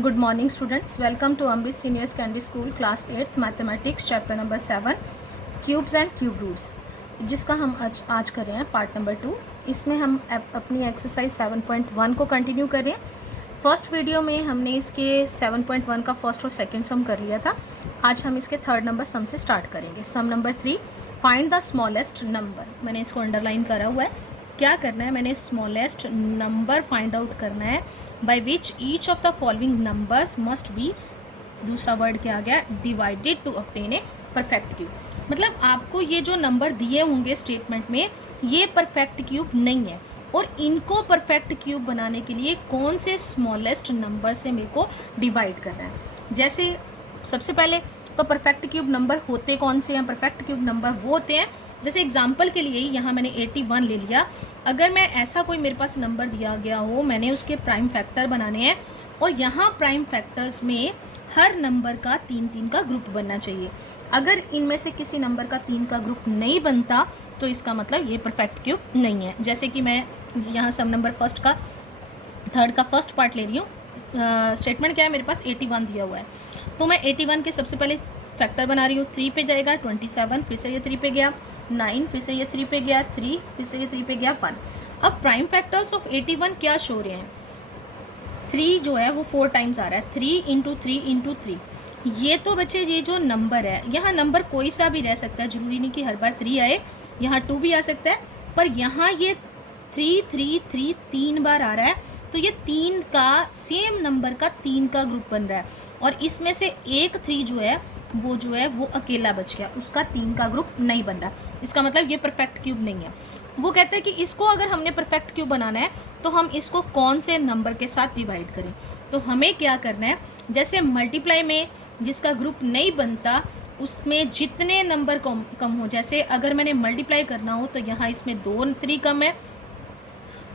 Good morning students, welcome to Amrit Senior Secondary School class 8th Mathematics chapter number 7 Cubes and Cube Roots, जिसका हम आज कर रहे हैं पार्ट नंबर 2। इसमें हम अपनी एक्सरसाइज 7.1 को कंटिन्यू कर रहे हैं। फर्स्ट वीडियो में हमने इसके 7.1 का फर्स्ट और सेकंड सम कर लिया था। आज हम इसके थर्ड नंबर सम से स्टार्ट करेंगे। Sum number 3, find the smallest number. मैंने इसको अंडरलाइन करा हुआ है। क्या करना है, मैंने स्मॉलेस्ट नंबर फाइंड आउट करना है by which each of the following numbers must be, दूसरा वर्ड क्या आ गया, divided to obtain a perfect cube. मतलब आपको ये जो नंबर दिए होंगे स्टेटमेंट में, ये परफेक्ट क्यूब नहीं है और इनको परफेक्ट क्यूब बनाने के लिए कौन से स्मॉलेस्ट नंबर से मेरे को डिवाइड करना है। जैसे सबसे पहले तो परफेक्ट क्यूब नंबर होते कौन से हैं? परफेक्ट क्यूब नंबर वो होते हैं, जैसे एग्जांपल के लिए यहाँ मैंने 81 ले लिया। अगर मैं ऐसा कोई मेरे पास नंबर दिया गया हो, मैंने उसके प्राइम फैक्टर बनाने हैं और यहाँ प्राइम फैक्टर्स में हर नंबर का 3-3 का ग्रुप बनना चाहिए। अगर इनमें से किसी नंबर का 3 का ग्रुप नहीं बनता तो इसका मतलब ये परफेक्ट क्यूब नहीं है। जैसे कि मैं यहाँ सम नंबर फर्स्ट का थर्ड का फर्स्ट पार्ट ले रही हूँ। स्टेटमेंट क्या है, मेरे पास 81 दिया हुआ है, तो मैं 81 के सबसे पहले फैक्टर बना रही हूँ। 3 पे जाएगा 27, फिर से ये 3 पे गया 9, फिर से ये 3 पे गया 3, फिर से ये 3 पे गया 1। अब प्राइम फैक्टर्स ऑफ 81 क्या शो रहे हैं? 3 जो है वो 4 टाइम्स आ रहा है, 3 इंटू 3 इंटू 3। ये तो बच्चे ये जो नंबर है, यहाँ नंबर कोई सा भी रह सकता है, जरूरी नहीं कि हर बार 3 आए, यहाँ 2 भी आ सकता है, पर यहाँ ये 3 3 3 3 बार आ रहा है, तो ये 3 का सेम नंबर का 3 का ग्रुप बन रहा है और इसमें से एक 3 जो है वो अकेला बच गया, उसका 3 का ग्रुप नहीं बन रहा। इसका मतलब ये परफेक्ट क्यूब नहीं है। वो कहते हैं कि इसको अगर हमने परफेक्ट क्यूब बनाना है तो हम इसको कौन से नंबर के साथ डिवाइड करें। तो हमें क्या करना है, जैसे मल्टीप्लाई में जिसका ग्रुप नहीं बनता उसमें जितने नंबर कम हो, जैसे अगर मैंने मल्टीप्लाई करना हो तो यहाँ इसमें 2 3 कम है,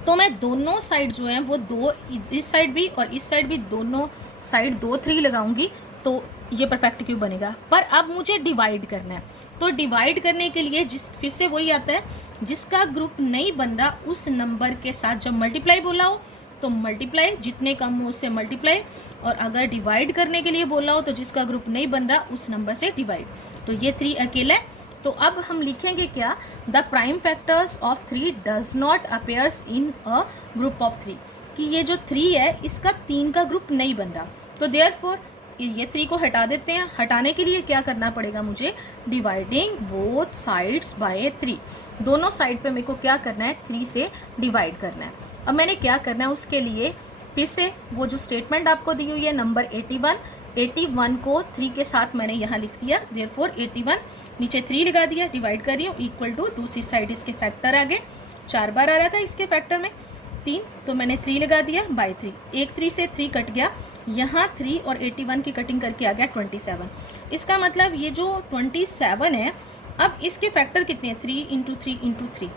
तो मैं दोनों साइड जो है वो 2, इस साइड भी और इस साइड भी, दोनों साइड 2 3 लगाऊंगी तो ये परफेक्ट क्यूब बनेगा। पर अब मुझे डिवाइड करना है, तो डिवाइड करने के लिए फिर से वही आता है, जिसका ग्रुप नहीं बन रहा उस नंबर के साथ जब मल्टीप्लाई बोला हो तो मल्टीप्लाई, जितने कम हो उससे मल्टीप्लाई, और अगर डिवाइड करने के लिए बोला हो तो जिसका ग्रुप नहीं बन रहा उस नंबर से डिवाइड। तो ये 3 अकेला है, तो अब हम लिखेंगे क्या, the prime factors of 3 does not appears in a group of 3, कि ये जो 3 है इसका 3 का ग्रुप नहीं बन रहा। तो देयरफॉर ये 3 को हटा देते हैं। हटाने के लिए क्या करना पड़ेगा मुझे, डिवाइडिंग बोथ साइड्स बाय 3। दोनों साइड पे मेरे को क्या करना है, 3 से डिवाइड करना है। अब मैंने क्या करना है उसके लिए, फिर से वो जो स्टेटमेंट आपको दी हुई है नंबर 81 को 3 के साथ मैंने यहाँ लिख दिया। देयरफॉर 81 नीचे 3 लगा दिया, डिवाइड कर रही हूँ, इक्वल टू दूसरी साइड इसके फैक्टर आगे 4 बार आ रहा था इसके फैक्टर में 3, तो मैंने 3 लगा दिया बाय 3। एक 3 से 3 कट गया, यहाँ 3 और 81 की कटिंग करके आ गया 27। इसका मतलब ये जो 27 है, अब इसके फैक्टर कितने हैं, 3 इंटू 3 इंटू 3,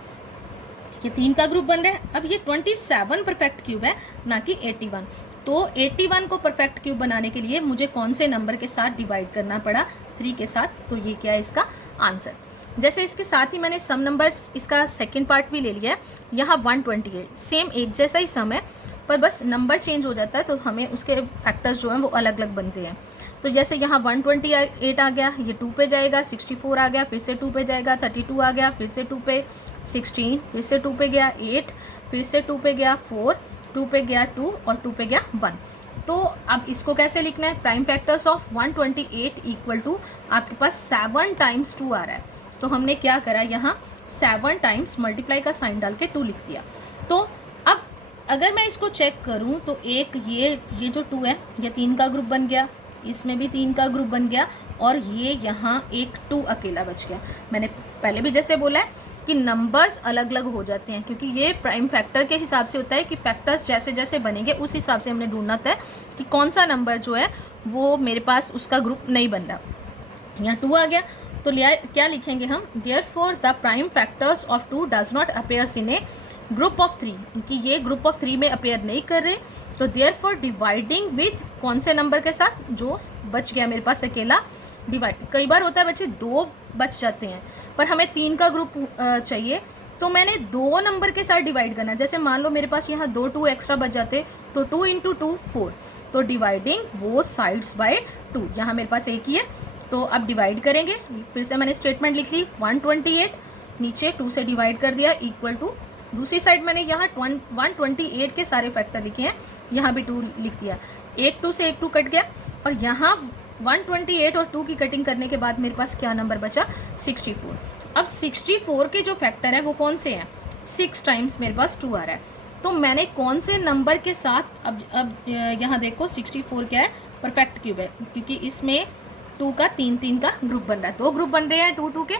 ये 3 का ग्रुप बन रहा है। अब ये 27 परफेक्ट क्यूब है, ना कि 81। तो 81 को परफेक्ट क्यूब बनाने के लिए मुझे कौन से नंबर के साथ डिवाइड करना पड़ा, 3 के साथ। तो ये क्या है इसका आंसर। जैसे इसके साथ ही मैंने सम नंबर इसका सेकंड पार्ट भी ले लिया है। यहाँ 128, सेम एक जैसा ही सम है, पर बस नंबर चेंज हो जाता है, तो हमें उसके फैक्टर्स जो हैं वो अलग अलग बनते हैं। तो जैसे यहाँ 128 आ गया, ये 2 पे जाएगा, 64 आ गया, फिर से 2 पे जाएगा, 32 आ गया, फिर से 2 पे 16, फिर से 2 पे गया 8, फिर से 2 पे गया 4, 2 पे गया 2 और 2 पे गया 1। तो अब इसको कैसे लिखना है, prime factors of 128 equal to आपके पास 7 टाइम्स 2 आ रहा है, तो हमने क्या करा, यहाँ 7 टाइम्स मल्टीप्लाई का साइन डाल के 2 लिख दिया। तो अब अगर मैं इसको चेक करूँ तो एक ये जो 2 है ये 3 का ग्रुप बन गया, इसमें भी 3 का ग्रुप बन गया, और ये यहाँ एक 2 अकेला बच गया। मैंने पहले भी जैसे बोला है कि नंबर्स अलग अलग हो जाते हैं, क्योंकि ये प्राइम फैक्टर के हिसाब से होता है कि फैक्टर्स जैसे जैसे बनेंगे उस हिसाब से हमने ढूंढना था कि कौन सा नंबर जो है वो मेरे पास उसका ग्रुप नहीं बन रहा। यहाँ 2 आ गया, तो क्या लिखेंगे हम, therefore the prime factors of 2 does not appears in A group of 3, क्योंकि ये ग्रुप ऑफ 3 में अपेयर नहीं कर रहे, तो देयरफॉर डिवाइडिंग विथ कौन से नंबर के साथ, जो बच गया मेरे पास अकेला, डिवाइड। कई बार होता है बच्चे 2 बच जाते हैं पर हमें 3 का ग्रुप चाहिए, तो मैंने 2 नंबर के साथ डिवाइड करना है। जैसे मान लो मेरे पास यहाँ 2 2 एक्स्ट्रा बच जाते, तो 2 इंटू 2 4, तो डिवाइडिंग बोथ साइड्स बाय 2, यहाँ मेरे पास एक ही है, तो अब डिवाइड करेंगे। फिर से मैंने स्टेटमेंट लिख ली, 128 नीचे 2 से डिवाइड कर दिया इक्वल टू, दूसरी साइड मैंने यहाँ 128 के सारे फैक्टर लिखे हैं, यहाँ भी 2 लिख दिया, एक 2 से एक 2 कट गया, और यहाँ 128 और 2 की कटिंग करने के बाद मेरे पास क्या नंबर बचा, 64। अब 64 के जो फैक्टर है वो कौन से हैं, 6 टाइम्स मेरे पास 2 आ रहा है, तो मैंने कौन से नंबर के साथ, अब यहाँ देखो 64 क्या है, परफेक्ट क्यूब है, क्योंकि इसमें 2 का 3 3 का ग्रुप बन रहा है, 2 ग्रुप बन रहे हैं 2 2 के,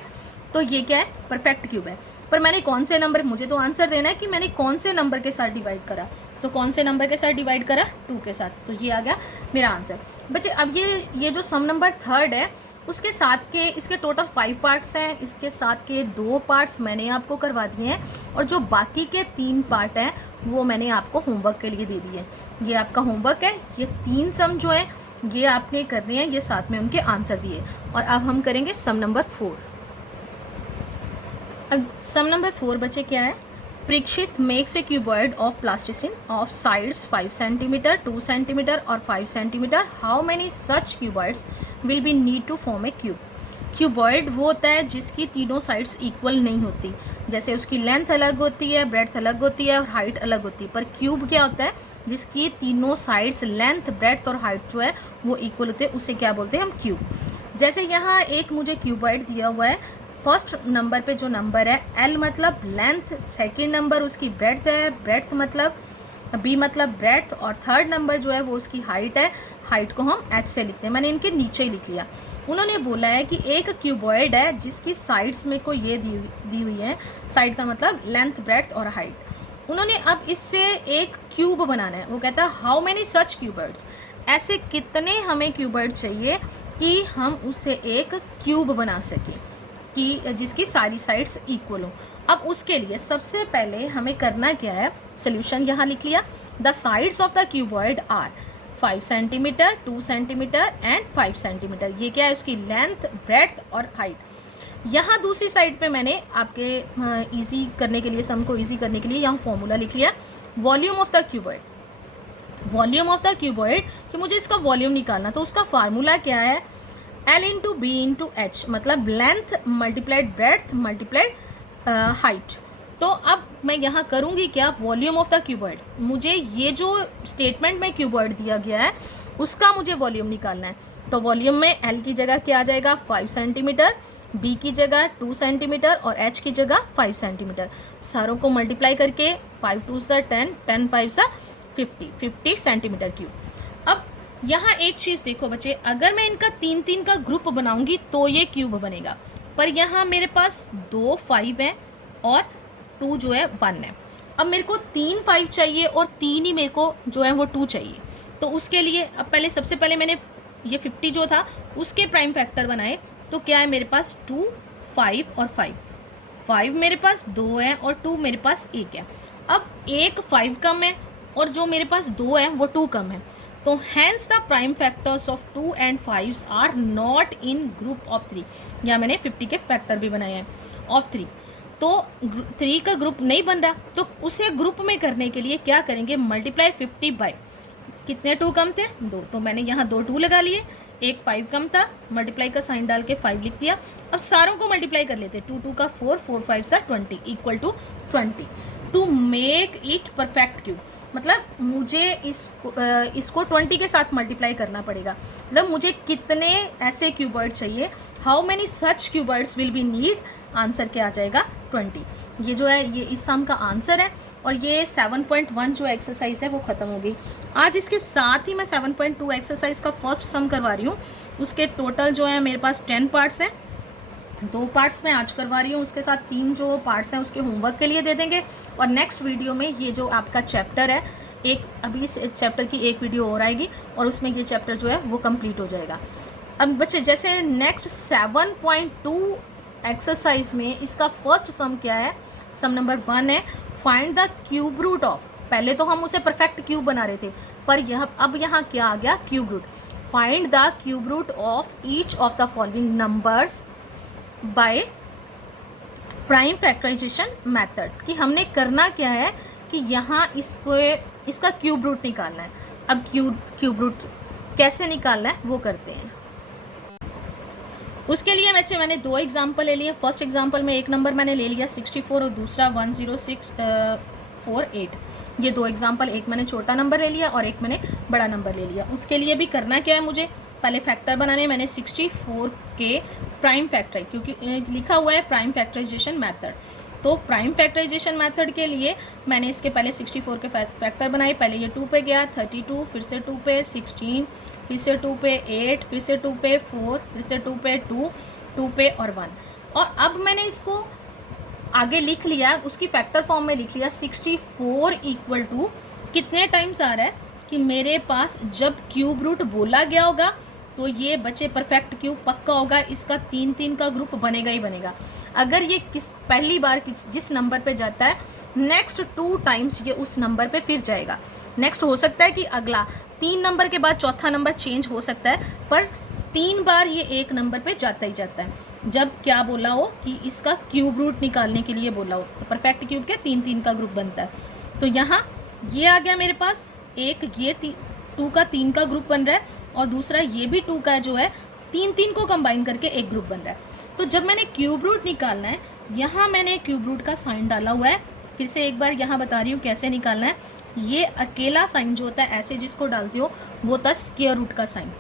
तो ये क्या है, परफेक्ट क्यूब है। पर मैंने कौन से नंबर, मुझे तो आंसर देना है कि मैंने कौन से नंबर के साथ डिवाइड करा, तो कौन से नंबर के साथ डिवाइड करा, 2 के साथ, तो ये आ गया मेरा आंसर। बच्चे अब ये जो सम नंबर 3 है उसके साथ के, इसके टोटल 5 पार्ट्स हैं, इसके साथ के 2 पार्ट्स मैंने आपको करवा दिए हैं, और जो बाकी के 3 पार्ट हैं वो मैंने आपको होमवर्क के लिए दे दिए। ये आपका होमवर्क है, ये 3 सम जो है ये आपने करने हैं, ये साथ में उनके आंसर दिए। और अब हम करेंगे सम नंबर 4। अब सम नंबर 4 बच्चे क्या है, Parikshit makes a cuboid of plasticine of sides 5 centimetre, 2 centimetre और 5 centimetre, how many such cuboids will be need to form a cube. Cuboid वो होता है जिसकी तीनों साइड्स इक्वल नहीं होती, जैसे उसकी लेंथ अलग होती है, ब्रेड्थ अलग होती है और हाइट अलग होती है। पर क्यूब क्या होता है, जिसकी तीनों साइड्स लेंथ, ब्रेड्थ और हाइट जो है वो इक्वल होते हैं, उसे क्या बोलते हैं हम, क्यूब। जैसे यहाँ एक मुझे क्यूबॉइड दिया हुआ है, फर्स्ट नंबर पे जो नंबर है एल मतलब लेंथ, सेकंड नंबर उसकी ब्रेड्थ है, ब्रेड्थ मतलब बी मतलब ब्रेड्थ, और थर्ड नंबर जो है वो उसकी हाइट है, हाइट को हम एच से लिखते हैं, मैंने इनके नीचे ही लिख लिया। उन्होंने बोला है कि एक क्यूबॉइड है जिसकी साइड्स में को ये दी हुई है, साइड का मतलब लेंथ, ब्रेड्थ और हाइट। उन्होंने अब इससे एक क्यूब बनाना है, वो कहता है हाउ मेनी सच क्यूबर्ड्स, ऐसे कितने हमें क्यूबर्ड चाहिए कि हम उससे एक क्यूब बना सकें, कि जिसकी सारी साइड्स इक्वल हो। अब उसके लिए सबसे पहले हमें करना क्या है, सोल्यूशन यहाँ लिख लिया, the sides of the cuboid are 5 centimetre, 2 centimetre and 5 centimetre, ये क्या है, उसकी लेंथ, ब्रेड्थ और हाइट। यहाँ दूसरी साइड पे मैंने आपके इजी करने के लिए, सम को इजी करने के लिए यहाँ फॉर्मूला लिख लिया, volume of the cuboid, volume of the cuboid, कि मुझे इसका वॉल्यूम निकालना, तो उसका फार्मूला क्या है, L into B into H, मतलब length multiplied breadth multiplied height. तो अब मैं यहाँ करूँगी क्या, वॉल्यूम ऑफ द क्यूबॉइड, मुझे ये जो स्टेटमेंट में क्यूबॉइड दिया गया है उसका मुझे वॉल्यूम निकालना है। तो वॉल्यूम में L की जगह क्या आ जाएगा, 5 सेंटीमीटर, B की जगह 2 सेंटीमीटर और H की जगह 5 सेंटीमीटर। सारों को मल्टीप्लाई करके 5 2 सा 10, 10 5 सा 50 सेंटीमीटर क्यूब। अब यहाँ एक चीज़ देखो बच्चे, अगर मैं इनका 3 3 का ग्रुप बनाऊंगी तो ये क्यूब बनेगा, पर यहाँ मेरे पास 2 5 है और 2 जो है 1 है। अब मेरे को 3 5 चाहिए और 3 ही मेरे को जो है वो 2 चाहिए, तो उसके लिए अब पहले सबसे पहले मैंने ये 50 जो था उसके प्राइम फैक्टर बनाए, तो क्या है मेरे पास 2 5 और 5 मेरे पास 2 है और 2 मेरे पास 1 है। अब एक 5 कम है और जो मेरे पास 2 है वो 2 कम है, तो hence the prime factors of 2 and 5 are not in group of 3। यहाँ मैंने 50 के फैक्टर भी बनाए हैं ऑफ 3, तो 3 का ग्रुप नहीं बन रहा, तो उसे ग्रुप में करने के लिए क्या करेंगे, मल्टीप्लाई 50 बाय, कितने 2 कम थे, 2, तो मैंने यहाँ 2 2 लगा लिए, एक 5 कम था, मल्टीप्लाई का साइन डाल के 5 लिख दिया। अब सारों को मल्टीप्लाई कर लेते, 2 2 का 4, 4 5 सा 20 equal to 20 to make it perfect cube. मतलब मुझे इसको 20 के साथ मल्टीप्लाई करना पड़ेगा, मतलब मुझे कितने ऐसे क्यूबर्ड चाहिए, how many such cuboids will be need, answer क्या आ जाएगा 20। ये जो है ये इस सम का आंसर है, और ये 7.1 जो एक्सरसाइज है वो ख़त्म हो गई। आज इसके साथ ही मैं 7.2 एक्सरसाइज का फर्स्ट सम करवा रही हूँ, उसके टोटल जो है मेरे पास 10 पार्ट्स हैं, 2 पार्ट्स मैं आज करवा रही हूँ, उसके साथ 3 जो पार्ट्स हैं उसके होमवर्क के लिए दे देंगे, और नेक्स्ट वीडियो में ये जो आपका चैप्टर है, एक अभी इस चैप्टर की एक वीडियो और आएगी और उसमें ये चैप्टर जो है वो कंप्लीट हो जाएगा। अब बच्चे जैसे नेक्स्ट 7.2 एक्सरसाइज में इसका फर्स्ट सम क्या है, सम नंबर 1 है, find the cube root of, पहले तो हम उसे परफेक्ट क्यूब बना रहे थे, पर यह अब यहाँ क्या आ गया, cube root. Find the cube root of each of the following numbers by prime factorization method कि हमने करना क्या है कि यहाँ इसका क्यूब रूट निकालना है। अब क्यूब रूट कैसे निकालना है वो करते हैं। उसके लिए मैंने दो एग्जाम्पल ले लिए। फर्स्ट एग्जाम्पल में एक नंबर मैंने ले लिया 64 और दूसरा 10648। ये दो एग्जाम्पल, एक मैंने छोटा नंबर ले लिया और एक मैंने बड़ा नंबर ले लिया। उसके लिए भी करना क्या है, मुझे पहले फैक्टर बनाने हैं। मैंने 64 के प्राइम फैक्टर, क्योंकि लिखा हुआ है प्राइम फैक्टराइजेशन मेथड, तो प्राइम फैक्टराइजेशन मेथड के लिए मैंने इसके पहले 64 के फैक्टर बनाए। पहले ये 2 पे गया, 32, फिर से 2 पे 16, फिर से 2 पे 8, फिर से 2 पे 4, फिर से 2 पे 2, 2 पे और 1। और अब मैंने इसको आगे लिख लिया, उसकी फैक्टर फॉर्म में लिख लिया। 64 इक्वल टू कितने टाइम्स आ रहा है कि मेरे पास जब क्यूब रूट बोला गया होगा तो ये बचे परफेक्ट क्यूब पक्का होगा, इसका 3 3 का ग्रुप बनेगा ही बनेगा। अगर ये पहली बार जिस नंबर पे जाता है, नेक्स्ट 2 टाइम्स ये उस नंबर पे फिर जाएगा। नेक्स्ट हो सकता है कि अगला 3 नंबर के बाद चौथा नंबर चेंज हो सकता है, पर 3 बार ये एक नंबर पे जाता ही जाता है। जब क्या बोला हो कि इसका क्यूब रूट निकालने के लिए बोला हो, तो परफेक्ट क्यूब के 3 3 का ग्रुप बनता है। तो यहाँ ये आ गया मेरे पास, एक ये 2 का 3 का ग्रुप बन रहा है और दूसरा ये भी 2 का जो है 3 3 को कंबाइन करके एक ग्रुप बन रहा है। तो जब मैंने क्यूब रूट निकालना है, यहाँ मैंने क्यूब रूट का साइन डाला हुआ है। फिर से एक बार यहाँ बता रही हूँ कैसे निकालना है। ये अकेला साइन जो होता है ऐसे जिसको डालते हो वो होता है स्क्वायर रूट का साइन।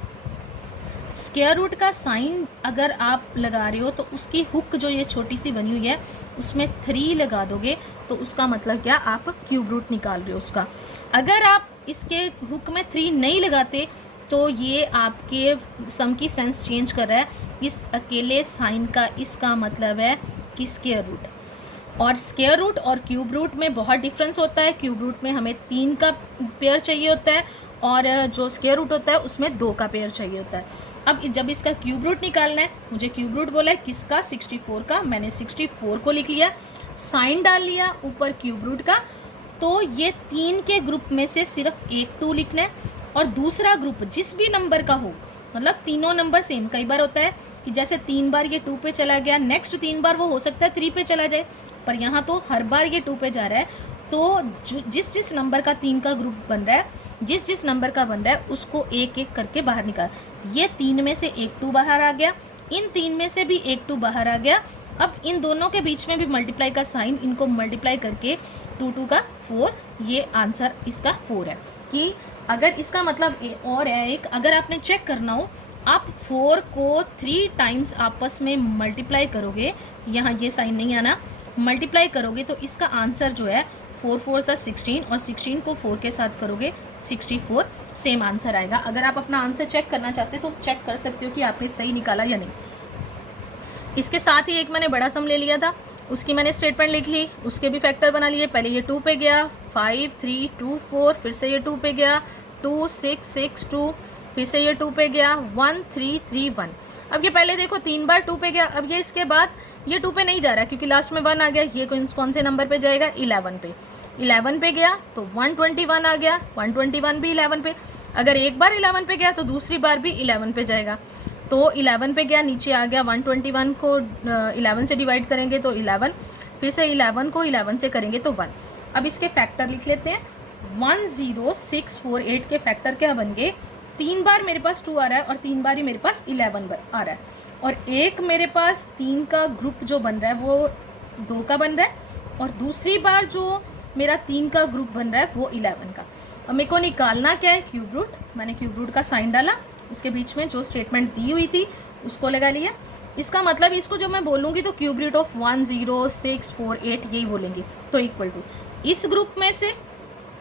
स्क्वायर रूट का साइन अगर आप लगा रहे हो तो उसकी हुक जो ये छोटी सी बनी हुई है उसमें 3 लगा दोगे तो उसका मतलब क्या, आप क्यूब रूट निकाल रहे हो उसका। अगर आप इसके हुक में 3 नहीं लगाते तो ये आपके सम की सेंस चेंज कर रहा है। इस अकेले साइन का इसका मतलब है कि स्क्वायर रूट। और स्क्वायर रूट और क्यूब रूट में बहुत डिफरेंस होता है। क्यूब रूट में हमें 3 का पेयर चाहिए होता है और जो स्क्वायर रूट होता है उसमें 2 का पेयर चाहिए होता है। अब जब इसका क्यूब रूट निकालना है, मुझे क्यूब रूट बोला है किसका, 64 का। मैंने 64 को लिख लिया, साइन डाल लिया ऊपर क्यूब रूट का। तो ये 3 के ग्रुप में से सिर्फ एक 2 लिखना है और दूसरा ग्रुप जिस भी नंबर का हो, मतलब तीनों नंबर सेम। कई बार होता है कि जैसे 3 बार ये 2 पे चला गया, नेक्स्ट 3 बार वो हो सकता है 3 पे चला जाए, पर यहाँ तो हर बार ये 2 पे जा रहा है। तो जिस नंबर का 3 का ग्रुप बन रहा है, जिस नंबर का बन रहा है उसको एक एक करके बाहर निकाल। ये 3 में से एक 2 बाहर आ गया, इन 3 में से भी एक 2 बाहर आ गया। अब इन दोनों के बीच में भी मल्टीप्लाई का साइन, इनको मल्टीप्लाई करके 2 2 का 4, ये आंसर इसका 4 है। कि अगर इसका मतलब और है एक, अगर आपने चेक करना हो, आप 4 को 3 टाइम्स आपस में मल्टीप्लाई करोगे, यहाँ ये साइन नहीं आना, मल्टीप्लाई करोगे तो इसका आंसर जो है 4 4 सा 16 और 16 को 4 के साथ करोगे 64, सेम आंसर आएगा। अगर आप अपना आंसर चेक करना चाहते हो तो चेक कर सकते हो कि आपने सही निकाला या नहीं। इसके साथ ही एक मैंने बड़ा सम ले लिया था, उसकी मैंने स्टेटमेंट लिख ली, उसके भी फैक्टर बना लिए। पहले ये 2 पे गया, 5 3 2 4, फिर से ये 2 पे गया, 2 6 6 2, फिर से ये 2 पे गया, 1 3 3 1। अब ये पहले देखो 3 बार 2 पे गया, अब ये इसके बाद ये 2 पे नहीं जा रहा है क्योंकि लास्ट में 1 आ गया। ये कौन से नंबर पे जाएगा, 11 पे। 11 पे गया तो 121 आ गया, 121 भी 11 पे। अगर एक बार 11 पे गया तो दूसरी बार भी 11 पे जाएगा। तो 11 पे गया, नीचे आ गया, 121 को 11 से डिवाइड करेंगे तो 11, फिर से 11 को 11 से करेंगे तो 1। अब इसके फैक्टर लिख लेते हैं। 10648 के फैक्टर क्या बन गए, 3 बार मेरे पास 2 आ रहा है और 3 बार ही मेरे पास 11 आ रहा है, और एक मेरे पास 3 का ग्रुप जो बन रहा है वो 2 का बन रहा है, और दूसरी बार जो मेरा 3 का ग्रुप बन रहा है वो 11 का। अब मेरे को निकालना क्या है, क्यूब रूट। मैंने क्यूब रूट का साइन डाला, उसके बीच में जो स्टेटमेंट दी हुई थी उसको लगा लिया। इसका मतलब इसको जब मैं बोलूँगी तो क्यूब रूट ऑफ 10648 यही बोलेंगे। तो इक्वल टू, इस ग्रुप में से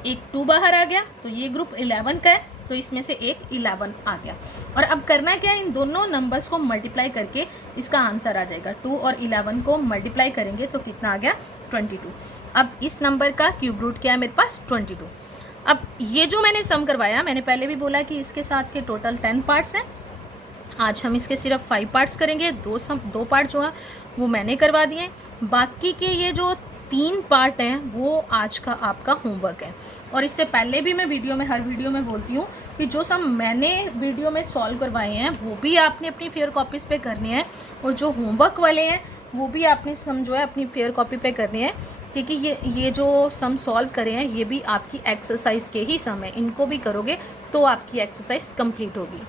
एक 2 बाहर आ गया तो ये ग्रुप 11 का है, तो इसमें से एक 11 आ गया। और अब करना क्या है, इन दोनों नंबर्स को मल्टीप्लाई करके इसका आंसर आ जाएगा। 2 और 11 को मल्टीप्लाई करेंगे तो कितना आ गया, 22। अब इस नंबर का क्यूब रूट क्या है मेरे पास, 22। अब ये जो मैंने सम करवाया, मैंने पहले भी बोला कि इसके साथ के टोटल 10 पार्ट्स हैं। आज हम इसके सिर्फ 5 पार्ट्स करेंगे। 2 पार्ट जो है वो मैंने करवा दिए, बाकी के ये जो 3 पार्ट हैं वो आज का आपका होमवर्क है। और इससे पहले भी मैं हर वीडियो में बोलती हूँ कि जो सम मैंने वीडियो में सॉल्व करवाए हैं वो भी आपने अपनी फेयर कॉपीज़ पे करने हैं, और जो होमवर्क वाले हैं वो भी आपने सम जो है अपनी फेयर कॉपी पे करने हैं, क्योंकि ये जो सम सॉल्व करे हैं ये भी आपकी एक्सरसाइज के ही सम है, इनको भी करोगे तो आपकी एक्सरसाइज कंप्लीट होगी।